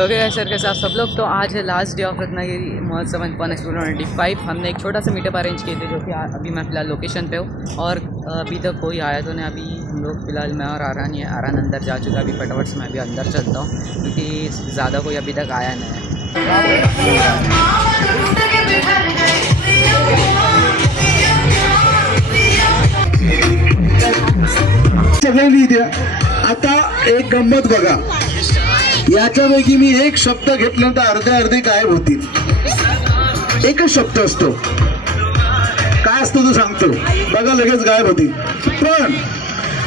Okay sir कैसे आप सब लोग। तो आज है लास्ट डे ऑफ रत्नागिरी महोत्सव फन एक्सपो 2025। हमने एक छोटा सा मीटअप अरेंज किए थे जो कि अभी मैं फ़िलहाल लोकेशन पे हूँ और अभी तक कोई आया तो नहीं। अभी हम लोग फ़िलहाल मैं और आरान ही है। आरान अंदर जा चुका, अभी फटाफट से मैं अभी अंदर चलता हूँ क्योंकि ज़्यादा कोई अभी तक आया नहीं है। सगळ्यांनी द्या। आता एक गंमत बघा, याच्यापैकी मी एक शब्द घेतला तर अर्धे अर्धे गायब होतील। एकच शब्द असतो, काय असतो तो सांगतो, बघा लगेच गायब होतील। पण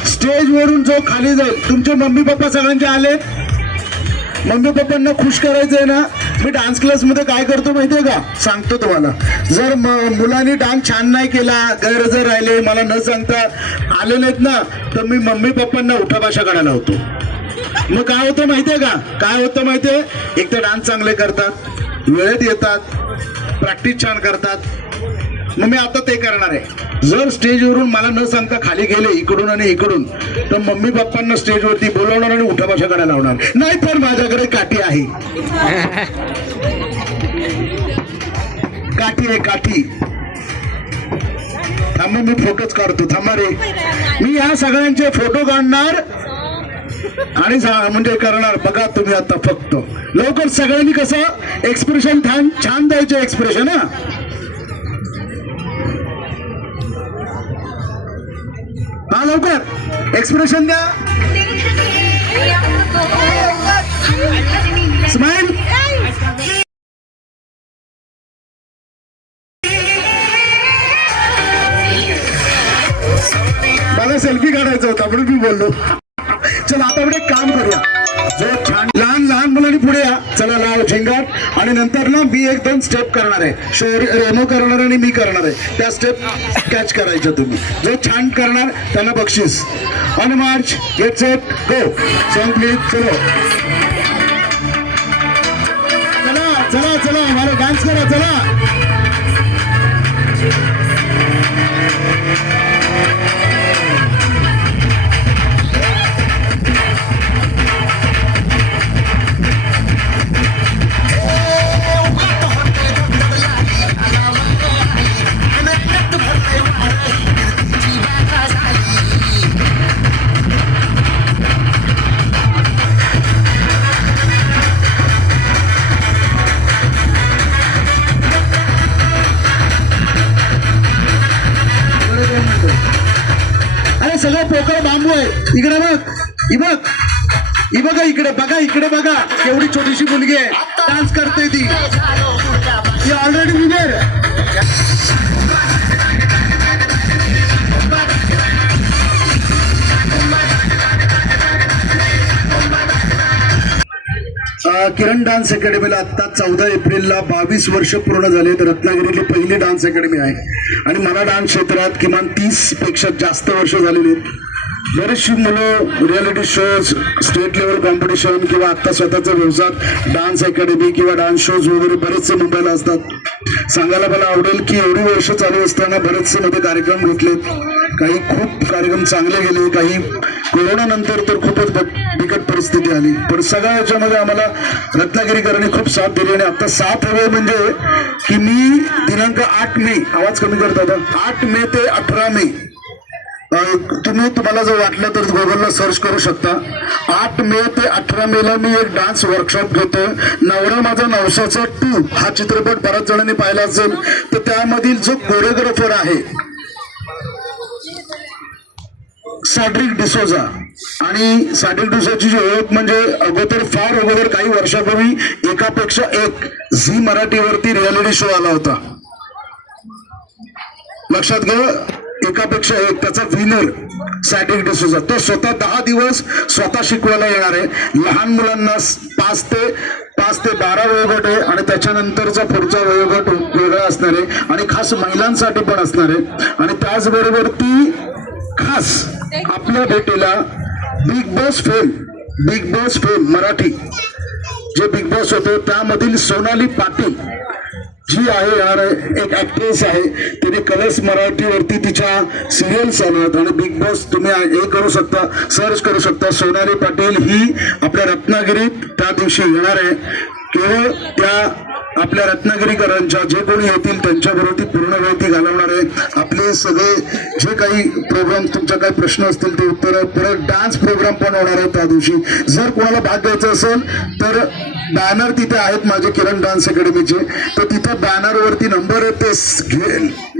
स्टेजवरून जो खाली जाईल, तुमचे मम्मी पप्पा सगळ्यांचे आले, मम्मी पप्पांना खुश करायचंय ना। मी डान्स क्लास मध्ये काय करतो माहितीये का, सांगतो तुम्हाला। जर मुलांनी डान्स छान नाही केला, गैरहजर राहिले, मला न सांगता आलेले आहेत ना, तर मी मम्मी पप्पांना उठाभाषा काढायला होतो। मग काय होतं माहितीये का, काय होतं माहितीये, एक तर डान्स चांगले करतात, वेळेत येतात, प्रॅक्टिस छान करतात। मग मी आता ते करणार आहे। जर स्टेजवरून मला न सांगता खाली गेले इकडून आणि इकडून, तर मम्मी पप्पांना स्टेजवरती बोलवणार आणि उठाभाषा करायला लावणार। नाही तर माझ्याकडे काठी आहे, काठी आहे, काठी। थांबा मी फोटोच काढतो, थांबा रे। मी या सगळ्यांचे फोटो काढणार आणि म्हणजे करणार। बघा तुम्ही आता फक्त लवकर सगळ्यांनी कसं एक्सप्रेशन छान द्यायचे, एक्सप्रेशन हा लवकर एक्सप्रेशन द्या, स्माइल। मला सेल्फी काढायचा होता म्हणून मी बोललो। चला आता आपण एक काम करूया, जो छान लहान लहान मुलांनी पुढे या, चला लाव झिंगाट। आणि नंतर ना मी एक दोन स्टेप करणार आहे, रेमो करणार आणि मी करणार आहे, त्या स्टेप कॅच करायच्या तुम्ही। जो छान करणार त्यांना बक्षीस। On March, get set go, song please. चलो चला चला चला, हमारा डांस करा, चला। अरे सगळं पोकळ बांबू आहे, इकडे बघ, ही बघ, ही बघा, इकडे बघा, इकडे बघा, केवढी छोटीशी मुलगी आहे, डान्स करते ती ऑलरेडी विनर। किरण डान्स अकॅडमीला आता 14 एप्रिलला 22 वर्ष पूर्ण झाले। तर रत्नागिरीतली पहिली डान्स अकॅडमी आहे आणि मला डान्स क्षेत्रात किमान 30 पेक्षा जास्त वर्ष झालेली आहेत। बरेचशी मुलं reality shows, state level competition किंवा आता स्वतःचा व्यवसाय डान्स अकॅडमी किंवा डान्स शोज वगैरे बरेचसे मुंबईला असतात। सांगायला मला आवडेल की एवढी वर्ष चालू असताना बरेचसे मध्ये कार्यक्रम घेतलेत, काही खूप कार्यक्रम चांगले गेले, काही कोरोना नंतर तर खूपच बिकट परिस्थिती आली। पण सगळ्या याच्यामध्ये आम्हाला रत्नागिरीकरांनी खूप साथ दिली आणि आता साथ हवे म्हणजे की मी दिनांक 8 मे, आवाज कमी करत होता, 8 मे ते 18 मे तुम्हाला जर वाटलं तर गुगलला सर्च करू शकता। 8 मे ते 18 मेला मी एक डान्स वर्कशॉप घेतोय। नवरा माझा नवसाचा 2 हा चित्रपट बऱ्याच जणांनी पाहिला असेल, तर त्यामधील जो कोरिओग्राफर आहे सॅड्रिक डिसोजा, आणि सॅड्रिक डिसोजाची जी ओळख म्हणजे फार अगोदर काही वर्षापूर्वी एकापेक्षा एक झी मराठीवरती रियालिटी शो आला होता, लक्षात घ्या, एकापेक्षा एक, त्याचा विनर सॅड्रिक डिसोजा। तो स्वतः 10 दिवस स्वतः शिकवायला येणार आहे लहान मुलांना। 5 ते 12 वयोगट आहे आणि त्याच्यानंतरचा पुढचा वयोगट वेगळा असणार आहे आणि खास महिलांसाठी पण असणार आहे। आणि त्याचबरोबर ती खास आपल्या भेटीला बिग बॉस फेम मराठी जे बिग बॉस होते त्यामधील सोनाली पाटील जी आहे येणार एक ऍक्ट्रेस आहे, तिने कलर्स मराठीवरती तिच्या सिरियल चालू आहेत आणि बिग बॉस तुम्ही हे करू शकता, सर्च करू शकता. सोनाली पाटील ही आपल्या रत्नागिरीत त्या दिवशी येणार आहे. केवळ त्या आपल्या रत्नागिरीकरांच्या जे कोणी येतील त्यांच्याबरोबर ती पूर्ण वेळ ती घालवणार आहे. आपले सगळे जे काही प्रोग्राम, तुमच्या काही प्रश्न असतील ते उत्तर, परत डान्स प्रोग्राम पण होणार आहे त्या दिवशी. जर कोणाला भाग घ्यायचा असेल तर बॅनर तिथे आहेत माझे किरण डान्स अकॅडमीचे, तर तिथे बॅनरवरती नंबर आहे ते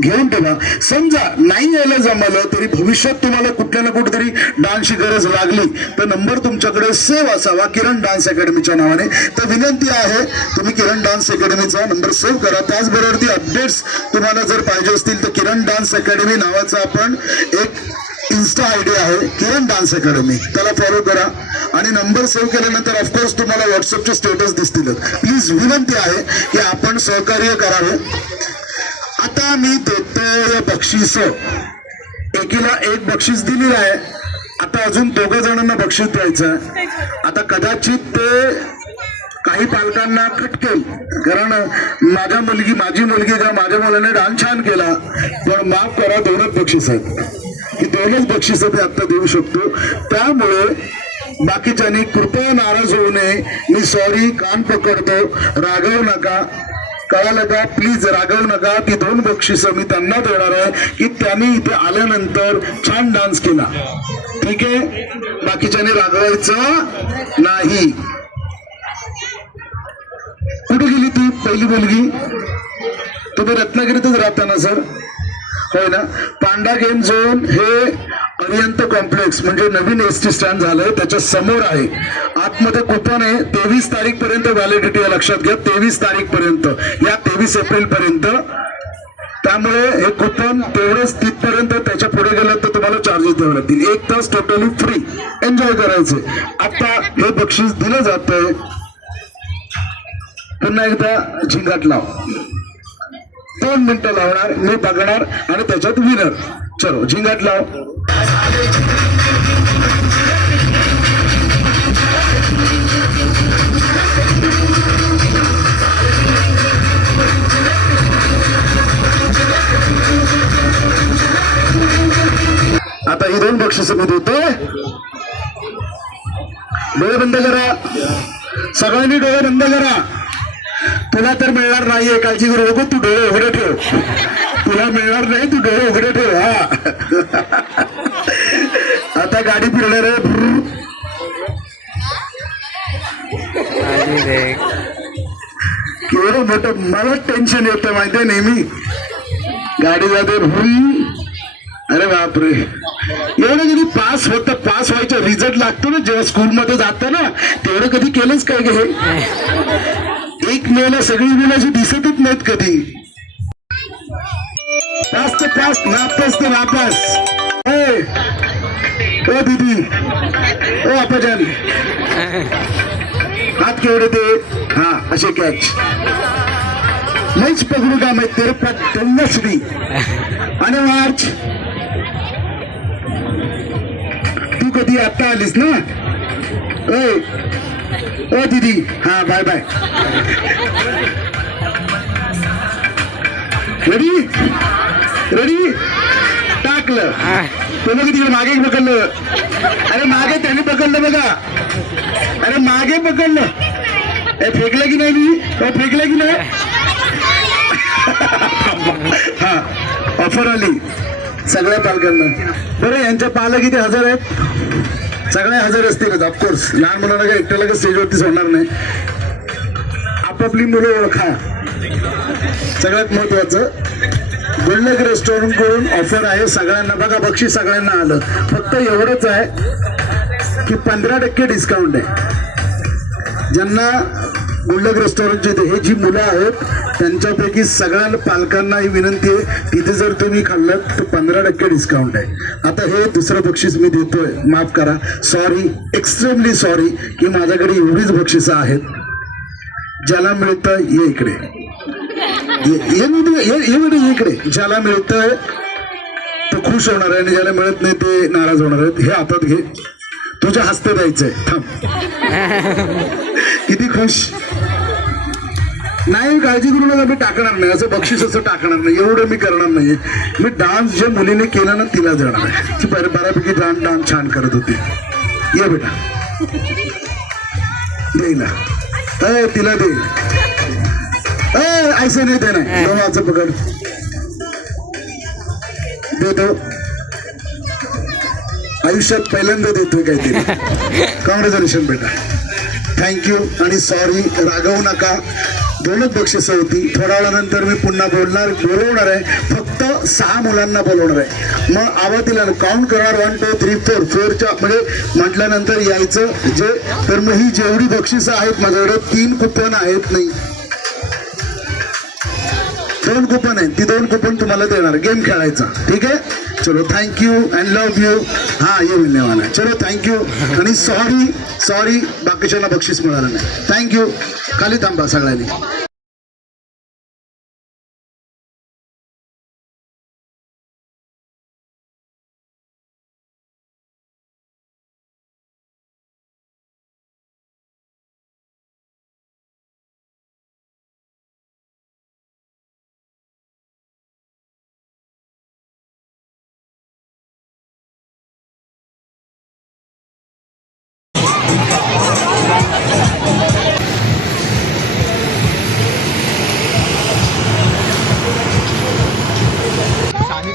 घेऊन ठेवा. समजा नाही यायला जमलं तरी भविष्यात तुम्हाला कुठल्या ना कुठेतरी डान्सची गरज लागली तर नंबर तुमच्याकडे सेव्ह असावा किरण डान्स अकॅडमीच्या नावाने. तर विनंती आहे तुम्ही किरण डान्स अकॅडमीचा नंबर सेव्ह करा. त्याचबरोबर ती अपडेट्स तुम्हाला जर पाहिजे असतील तर किरण डान्स अकॅडमी नावाचा आपण एक इन्स्टा आयडी आहे किरण डान्स अकॅडमी, त्याला फॉलो करा आणि नंबर सेव्ह केल्यानंतर ऑफकोर्स तुम्हाला व्हॉट्सअपचे स्टेटस दिसतीलच. प्लीज विनंती आहे की आपण सहकार्य करावे. आता मी देतोय बक्षीस, एकीला एक बक्षीस दिलेलं आहे, आता अजून 2 जणांना बक्षीस द्यायचं आहे. आता कदाचित ते काही पालकांना खटकेल, कारण माझी मुलगी किंवा माझ्या मुलाने डान्स छान केला, पण माफ करा 2च बक्षीस आहेत, की 2च बक्षीस ते आता देऊ शकतो. त्यामुळे बाकीच्यांनी कृपया नाराज होऊ नये. मी सॉरी, कान पकडतो, रागवू नका, कळालं का? प्लीज रागवू नका. ती 2 बक्षिसं मी त्यांना देणार आहे की त्यांनी इथे आल्यानंतर छान डान्स केला. ठीक आहे, बाकीच्यांनी रागवायचं नाही. कुठे गेली ती पहिली मुलगी? तुम्ही रत्नागिरीतच राहता ना सर? होय ना. पांडा गेम झोन हे अरिहंत कॉम्प्लेक्स म्हणजे नवीन एसटी स्टँड झालंय त्याच्या समोर आहे. आतमध्ये कुपन आहे. 23 तारीख पर्यंत व्हॅलिडिटी आहे, लक्षात घ्या. 23 तारीख पर्यंत, या 23 एप्रिल पर्यंत. त्यामुळे हे कुपन तेवढंच तिथपर्यंत, त्याच्या पुढे गेलं तर तुम्हाला चार्जेस द्यावे लागतील. 1 तास टोटली फ्री एन्जॉय करायचे. आता हे बक्षीस दिलं जातंय. पुन्हा एकदा झिंगाट लाव. 2 मिनिटं लावणार, मी बघणार आणि त्याच्यात विनर. चलो झिंगाट लाव. आता ही 2 बक्षिसं मी देतोय. डोळे बंद करा, सगळ्यांनी डोळे बंद करा. तुला तर मिळणार नाहीये, काळजी करू नको, तू डोळे उघडे ठेव. तुला मिळणार नाही, तू डोळे उघडे ठेव. हा आता गाडी फिरणार आहे. केवढं मोठं मला टेन्शन येतं माहितीये नेहमी. गाडी जाते अरे बापरे. एवढं कधी पास व्हायचं रिझल्ट लागतो ना जेव्हा स्कूलमध्ये जातं ना, तेवढं कधी केलंच काय हे? एक मेला सगळी मुलाची दिसतच नाहीत कधी. पास नापास तर नापास. ओ दीदी, ओ आपाजान, हात केवढे ते? हा असे कॅच नाहीच पकडू का माहिती तेरे पट्टी आणि मार्च. तू कधी आता आलीस ना? ओ दीदी, हा बाय बाय. रेडी टाकलं. तुम्ही तिकडे मागे पकडलं. अरे मागे त्याने पकडलं बघा. अरे मागे पकडलं. फेकलं की नाही मी? फेकलं की नाही? हा ऑफर आली सगळ्या पालकांना. बरं यांच्या पालक किती 1000 आहेत? सगळे 1000 असतीलच ऑफकोर्स. लहान मुलांना काय एकट्याला का स्टेजवरती सोडणार नाही. आपापली मुलं ओळखा. सगळ्यात महत्वाचं गुल्लक रेस्टॉरंट कडून ऑफर आहे सगळ्यांना. बघा बक्षीस सगळ्यांना आलं. फक्त एवढंच आहे की 15% डिस्काउंट आहे. ज्यांना गुल्लक रेस्टॉरंटचे हे जी मुलं आहेत त्यांच्यापैकी सगळ्या पालकांना ही विनंती आहे, तिथे जर तुम्ही खाल्लं तर 15% डिस्काउंट आहे. आता हे 2रं बक्षीस मी देतोय, माफ करा, सॉरी, एक्स्ट्रीमली सॉरी की माझ्याकडे एवढीच बक्षिसं आहेत. ज्याला मिळतं ये इकडे, ये इकडे. ज्याला मिळतंय तो खुश होणार आहे आणि ज्याला मिळत नाही ते नाराज होणार आहेत. हे हातात घे, तुझ्या हस्ते द्यायचंय. थांब. किती खुश. नाही काळजी करू नका, मी टाकणार नाही असं बक्षीस असं टाकणार नाही, एवढं मी करणार नाहीये. मी डान्स ज्या मुलीने केला ना तिला देणार आहे. ती बऱ्यापैकी डान्स छान करत होती. ये बेटा देईला तिला दे. ऐसे नाही देणार, दोघांचं पकड देतो. आयुष्यात पहिल्यांदा देतोय काहीतरी. कॉंग्रॅच्युलेशन बेटा, थँक्यू. आणि सॉरी, रागवू नका, दोनच बक्षिसं होती. थोड्या वेळानंतर मी पुन्हा बोलवणार आहे. फक्त 6 मुलांना बोलवणार आहे. मग आवाज काउंट करणार 1 2 3 4 4च्या म्हणजे म्हटल्यानंतर यायचं जे. तर मग ही जेवढी बक्षिसं आहेत माझ्याकडे 3 कुपन आहेत, नाही 2 कुपन आहेत. ती 2 कुपन तुम्हाला देणार, गेम खेळायचा. ठीक आहे, चलो थँक्यू अँड लव्ह यू. हा ये मिळण्यावाला, चलो थँक्यू. आणि सॉरी बाकीच्यांना बक्षीस मिळालं नाही. थँक्यू. खाली थांबा सगळ्यांनी.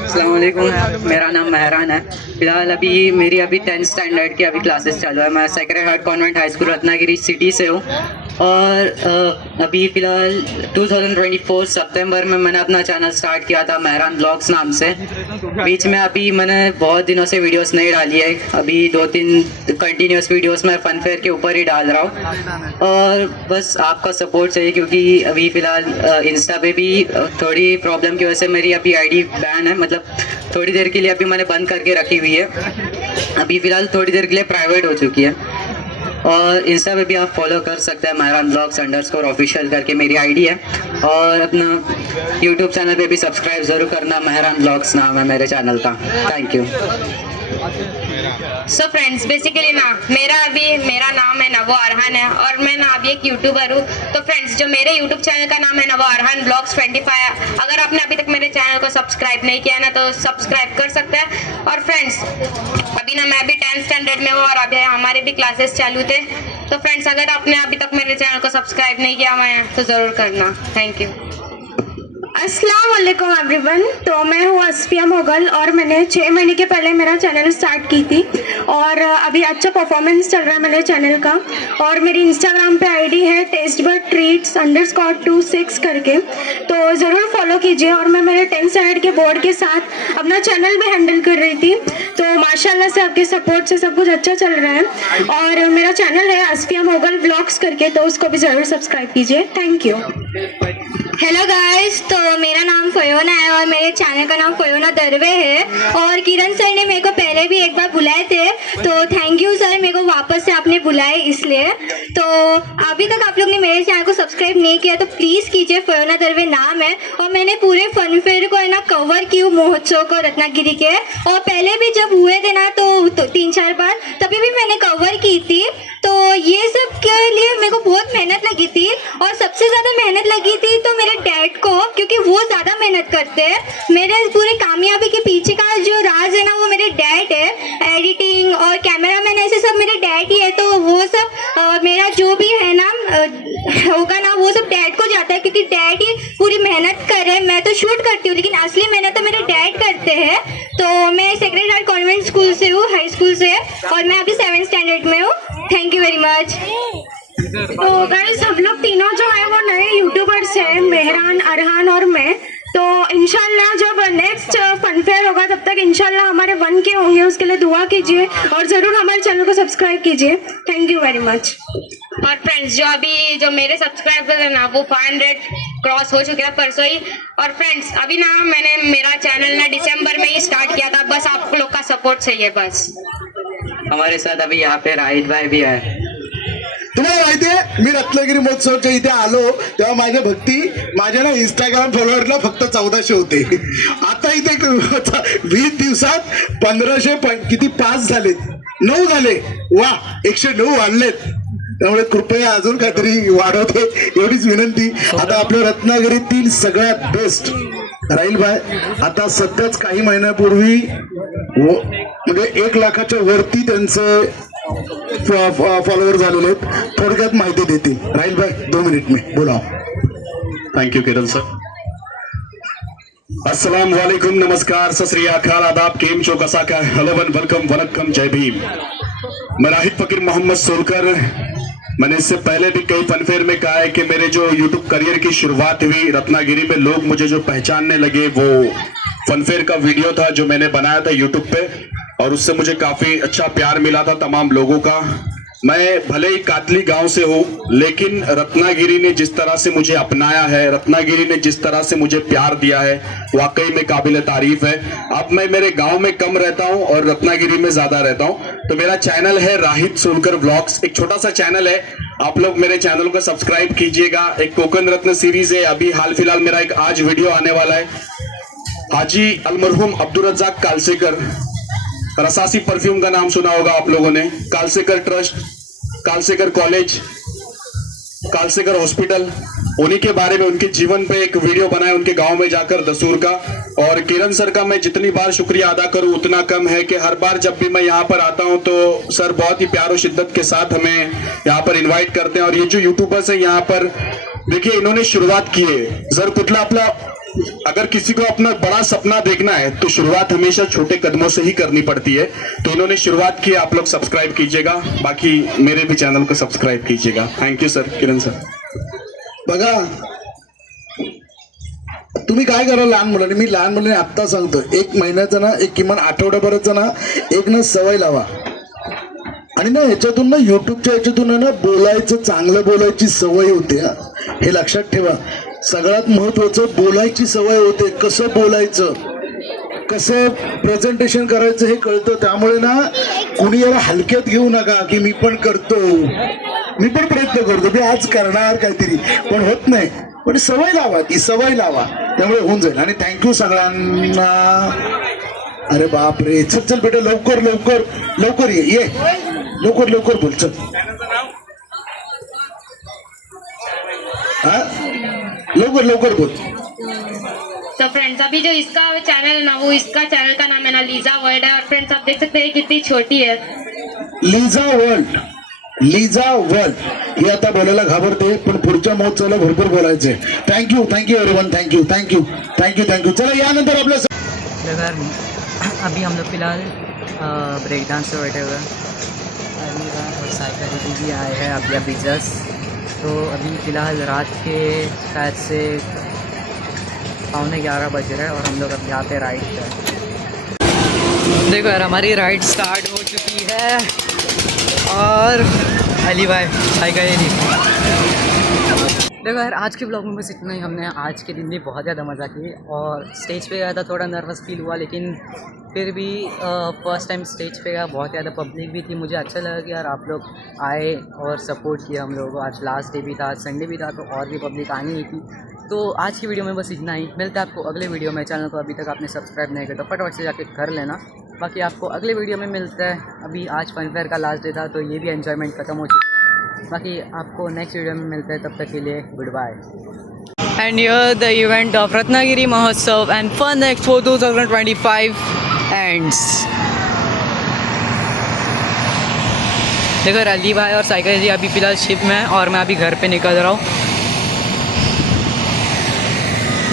अस्सलामुअलैकुम, मेरा नाम मेहरान है. फिलहाल मेरी 10th स्टैंडर्ड की अभी क्लासेस चालू है. मैं सेक्रेड हार्ट कॉन्वेंट हाई स्कूल रत्नागिरी सिटी से हूँ. और अभी फ़िलहाल 2024 सितंबर में मैंने अपना चैनल स्टार्ट किया था मेहरान ब्लॉग्स नाम से. बीच में अभी मैंने बहुत दिनों से वीडियोस नहीं डाली है. अभी 2-3 कंटिन्यूस वीडियोस मैं फन फेयर के ऊपर ही डाल रहा हूँ. और बस आपका सपोर्ट चाहिए, क्योंकि अभी फ़िलहाल इंस्टा पे भी थोड़ी प्रॉब्लम की वजह से मेरी अभी आईडी बैन है. मतलब थोड़ी देर के लिए अभी मैंने बंद करके रखी हुई है. अभी फ़िलहाल थोड़ी देर के लिए प्राइवेट हो चुकी है. और इंस्टा पे भी आप फॉलो कर सकते हैं, मेहरान ब्लॉग्स _ऑफिशियल करके मेरी आईडी है. और अपना यूट्यूब चैनल पे भी सब्सक्राइब ज़रूर करना, मेहरान ब्लॉग्स नाम है मेरे चैनल का. Thank you. So friends, basically ना मेरा नाम है नवो अरहान है और मैं ना अभी एक यूट्यूबर हूँ. तो फ्रेंड्स, जो मेरे यूट्यूब चैनल का नाम है नवो अरहान ब्लॉग्स 25 है. अगर आपने अभी तक मेरे चैनल को सब्सक्राइब नहीं किया ना तो सब्सक्राइब कर सकते हैं. और फ्रेंड्स, अभी ना मैं भी 10th स्टैंडर्ड में हूँ और अभी हमारे भी क्लासेस चालू थे. तो फ्रेंड्स, अगर आपने अभी तक मेरे चैनल को सब्सक्राइब नहीं किया मैं तो ज़रूर करना. Thank you. अस्सलाम वालेकुम एवरीवन. तो मैं हूँ अस्फिया मुगल और मैंने 6 महीने के पहले मेरा चैनल स्टार्ट की थी और अभी अच्छा परफॉर्मेंस चल रहा है मेरे चैनल का. और मेरी इंस्टाग्राम पे आईडी है tastebudtreats_26 करके, तो ज़रूर फॉलो कीजिए. और मैं मेरे 10th स्टैंडर्ड के बोर्ड के साथ अपना चैनल भी हैंडल कर रही थी. तो माशाल्लाह से आपके सपोर्ट से सब कुछ अच्छा चल रहा है. और मेरा चैनल है अस्फिया मुगल ब्लॉग्स करके, तो उसको भी ज़रूर सब्सक्राइब कीजिए. Thank you. हेलो गाइस, तो मेरा नाम फयोना है और मेरे चैनल का नाम फयोना दरवे है. और किरण सर ने मेरे को पहले भी एक बार बुलाए थे, तो थैंक यू सर, मेरे को वापस से आपने बुलाए इसलिए. तो अभी तक आप लोग ने मेरे चैनल को सब्सक्राइब नहीं किया तो प्लीज़ कीजिए. फयोना दरवे नाम है और मैंने पूरे फन फेयर को है ना कवर की हूँ, महोत्सव को रत्नागिरी के. और पहले भी जब हुए थे ना तो 3-4 बार तभी भी मैंने कवर की थी. तो ये सब के लिए मेरे को बहुत मेहनत लगी थी और सबसे ज़्यादा मेहनत लगी थी तो मेरे डैड को, क्योंकि वो ज़्यादा मेहनत करते हैं. मेरे पूरी कामयाबी के पीछे का जो राज है ना वो मेरे डैड है. एडिटिंग और कैमरामैन ऐसे सब मेरे डैड ही है. तो वो सब मेरा जो भी है ना होगा ना वो सब डैड को जाता है, क्योंकि डैड ही पूरी मेहनत करे. मैं तो शूट करती हूँ लेकिन असली मेहनत तो मेरे डैड करते हैं. तो मैं सेक्रेड हार्ट कॉन्वेंट स्कूल से हूँ, हाई स्कूल से, और मैं अभी 7th स्टैंडर्ड में हूँ. Thank you very much. तो गाइस, हम लोग तीनों जो है वो नए यूट्यूबर्स हैं, मेहरान, अरहान और मैं. तो इंशाल्लाह जब नेक्स्ट फन फेयर होगा तब तक इंशाल्लाह हमारे 1K होंगे, उसके लिए दुआ कीजिए और ज़रूर हमारे चैनल को सब्सक्राइब कीजिए. Thank you very much. और फ्रेंड्स, जो मेरे सब्सक्राइबर है ना वो 500 क्रॉस हो चुके हैं परसों ही. और फ्रेंड्स, अभी ना मैंने मेरा चैनल ना दिसंबर में ही स्टार्ट किया था. बस आप लोग का सपोर्ट चाहिए बस. हमारे साथ अभी यहाँ पे राहित भाई भी है. तुम्हाला माहिती आहे, मी रत्नागिरी महोत्सवच्या इथे आलो तेव्हा माझ्या ना इंस्टाग्राम फॉलोअरला फक्त 1400 होते. आता इथे 20 दिवसात 1500 किती 5 झाले, 9 झाले. वा, 109 वाढलेत. त्यामुळे कृपया अजून काहीतरी वाढवते एवढीच विनंती. आता आपल्या रत्नागिरीतील सगळ्यात बेस्ट राहील भाई आता सध्याच काही महिन्यापूर्वी म्हणजे 1 लाखाच्या वरती त्यांचे फॉलोअर झालेले आहेत. थोडक्यात माहिती देतील राहील भाई 2 मिनिट में बोला. Thank you Kiran sir. अस्सलाम वालेकुम, नमस्कार, सत श्री अकाल, आदाब, केम चो, कसा का, हेलो वन, वेलकम, वनक्कम, जय भीम. मैं राहिद फकीर मोहम्मद सोलकर. मैंने इससे पहले भी कई फनफेयर में कहा है कि मेरे जो यूट्यूब करियर की शुरुआत हुई रत्नागिरी में, लोग मुझे जो पहचानने लगे वो फनफेयर का वीडियो था जो मैंने बनाया था यूट्यूब पे, और उससे मुझे काफी अच्छा प्यार मिला था तमाम लोगों का. मैं भले ही कातली गांव से हूँ, लेकिन रत्नागिरी ने जिस तरह से मुझे अपनाया है, रत्नागिरी ने जिस तरह से मुझे प्यार दिया है, वाकई में काबिल तारीफ है. अब मैं मेरे गांव में कम रहता हूँ और रत्नागिरी में ज्यादा रहता हूँ. तो मेरा चैनल है राहिद सोलकर व्लॉग्स, एक छोटा सा चैनल है. आप लोग मेरे चैनल को सब्सक्राइब कीजिएगा. एक कोकन रत्न सीरीज है. अभी हाल फिलहाल मेरा एक आज वीडियो आने वाला है. हाजी अलमरहूम अब्दुल रज्जाक कालसेकर, रसासी परफ्यूम का नाम सुना होगा आप लोगों ने, Kalsekar trust, Kalsekar college, Kalsekar hospital, उन्हीं के बारे में, उनके जीवन पे एक वीडियो बनाया उनके गांव में जाकर दसूर का. और किरण सर का मैं जितनी बार शुक्रिया अदा करूं उतना कम है कि हर बार जब भी मैं यहाँ पर आता हूं तो सर बहुत ही प्यार और शिद्दत के साथ हमें यहाँ पर इन्वाइट करते हैं. और ये जो यूट्यूबर्स है यहाँ पर, देखिए इन्होंने शुरुआत की है. जर कुठला अपना अगर किसी को अपना बड़ा सपना देखना है तो शुरुआत हमेशा छोटे कदमों से ही करनी पड़ती है. तो इन्होंने शुरुआत की. आप लोग सब्सक्राइब कीजिएगा, बाकी मेरे भी चैनल को सब्सक्राइब कीजिएगा. Thank you sir. Kiran sir, बघा तुम्ही काय करा लहान मुलांनी, मी लहान मुलांनी आत्ता सांगतो, 1 महिन्याचा ना, एक किमान आठवड्याभराचा ना, एक ना सवय लावा. आणि ना याच्यातून ना युट्यूबच्या याच्यातून ना बोलायचं, चांगलं बोलायची सवय होते. हे लक्षात ठेवा. सगळ्यात महत्वाचं बोलायची सवय होते. कसं बोलायचं, कसं प्रेझेंटेशन करायचं हे कळतं. त्यामुळे ना कुणी याला हलक्यात घेऊ नका की मी पण करतो, मी पण प्रयत्न करतो, मी आज करणार काहीतरी, पण होत नाही. पण सवय लावा, ती सवय लावा, त्यामुळे होऊन जाईल. आणि थँक्यू सगळ्यांना. अरे बाप रे, चल चल बेटा, लवकर लवकर लवकर ये, लवकर लवकर बोल, चल. हा लवकर लवकर बोल. तो फ्रेंड्स अभी जो इसका चैनल है ना, वो इसका चैनल का नाम है ना लीजा वर्ल्ड है. और फ्रेंड्स आप देख सकते हैं कितनी छोटी है. Liza world, Liza world. ही आता बोलायला घाबरते, पण पुढच्या महोत्सवाला भरपूर बोलायचे. Thank you thank you everyone, thank you thank you thank you thank you. चला यानंतर आपल्या अभी हम लोग फिलहाल ब्रेक डांस पे बैठे हुए हैं. और साइकिल भी आए हैं अभी जस्ट. तो अभी फ़िलहाल रात के शायद से 11:15 बज रहे हैं और हम लोग अब यहाँ पे राइड कर. देखो यार, हमारी राइड स्टार्ट हो चुकी है. और अली भाई हाय का देखो यार, आज के ब्लॉग में बस इतना ही. हमने आज के दिन भी बहुत ज़्यादा मज़ा किए और स्टेज पे गया था, थोड़ा नर्वस फील हुआ, लेकिन फिर भी फर्स्ट टाइम स्टेज पे गया. बहुत ज़्यादा पब्लिक भी थी. मुझे अच्छा लगा कि यार आप लोग आए और सपोर्ट किया हम लोगों को. आज लास्ट डे भी था, संडे भी था, तो और भी पब्लिक आनी ही थी. तो आज की वीडियो में बस इतना ही. मिलता है आपको अगले वीडियो में. चैनल को अभी तक आपने सब्सक्राइब नहीं किया तो फटाफट से जाके कर लेना. बाकी आपको अगले वीडियो में मिलता है. अभी आज फनफेयर का लास्ट डे था तो ये भी एन्जॉयमेंट ख़त्म हो चुकी है. बाकी आपको नेक्स्ट वीडियो में मिलता है. तब तक के लिए goodbye. And here the event of Ratnagiri Mahotsav and Fun Expo 2025 ends. देखो अली भाई और साइकिल जी अभी फ़िलहाल शिप में हैं और मैं अभी घर पे निकल रहा हूँ.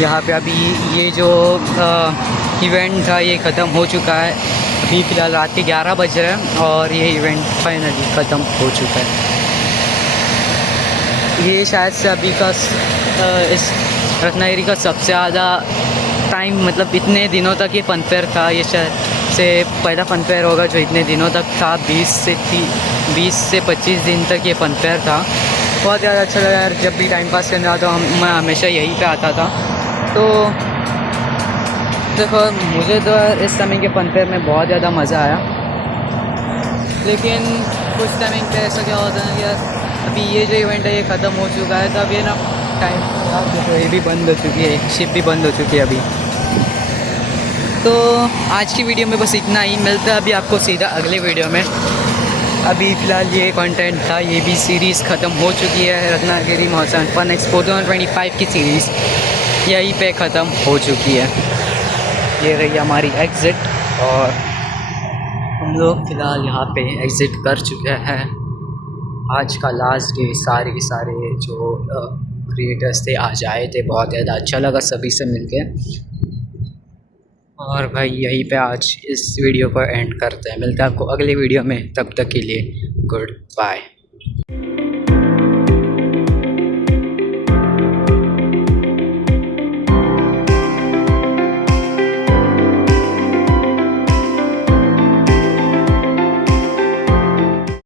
यहाँ पे अभी ये जो इवेंट था ये ख़त्म हो चुका है. अभी फ़िलहाल रात के 11 बज रहे हैं और ये इवेंट फाइनली ख़त्म हो चुका है. ये शायद से अभी का इस रत्नागिरी का सबसे ज़्यादा टाइम, मतलब इतने दिनों तक ये फनफेयर था. ये शायद से पहला फनफेयर होगा जो इतने दिनों तक था. 20 से 25 दिन तक ये फनफेयर था. बहुत ज़्यादा अच्छा लगा यार. जब भी टाइम पास करना था मैं हमेशा यहीं पे आता था. तो देखो मुझे तो इस समय के फनफेयर में बहुत ज़्यादा मज़ा आया, लेकिन कुछ टाइमिंग पे ऐसा क्या होता है यार, अभी ये जो इवेंट है ये ख़त्म हो चुका है. तो अब ये ना टाइम यार देखो ये भी बंद हो चुकी है, शिप भी बंद हो चुकी है अभी. तो आज की वीडियो में बस इतना ही. मिलता है अभी आपको सीधा अगले वीडियो में. अभी फ़िलहाल ये कंटेंट था, ये भी सीरीज़ ख़त्म हो चुकी है। रत्नागिरी महोत्सव फन एक्सपो 2025 की सीरीज़ यहीं पे ख़त्म हो चुकी है। ये रही हमारी एग्ज़िट और हम लोग फ़िलहाल यहाँ पे एग्ज़िट कर चुके हैं। आज का लास्ट डे, सारे के सारे जो क्रिएटर्स थे आज आए थे, बहुत ज़्यादा अच्छा लगा सभी से मिलके। और भाई यहीं पे आज इस वीडियो को एंड करते हैं। मिलते हैं आपको अगले वीडियो में, तब तक के लिए गुड बाय।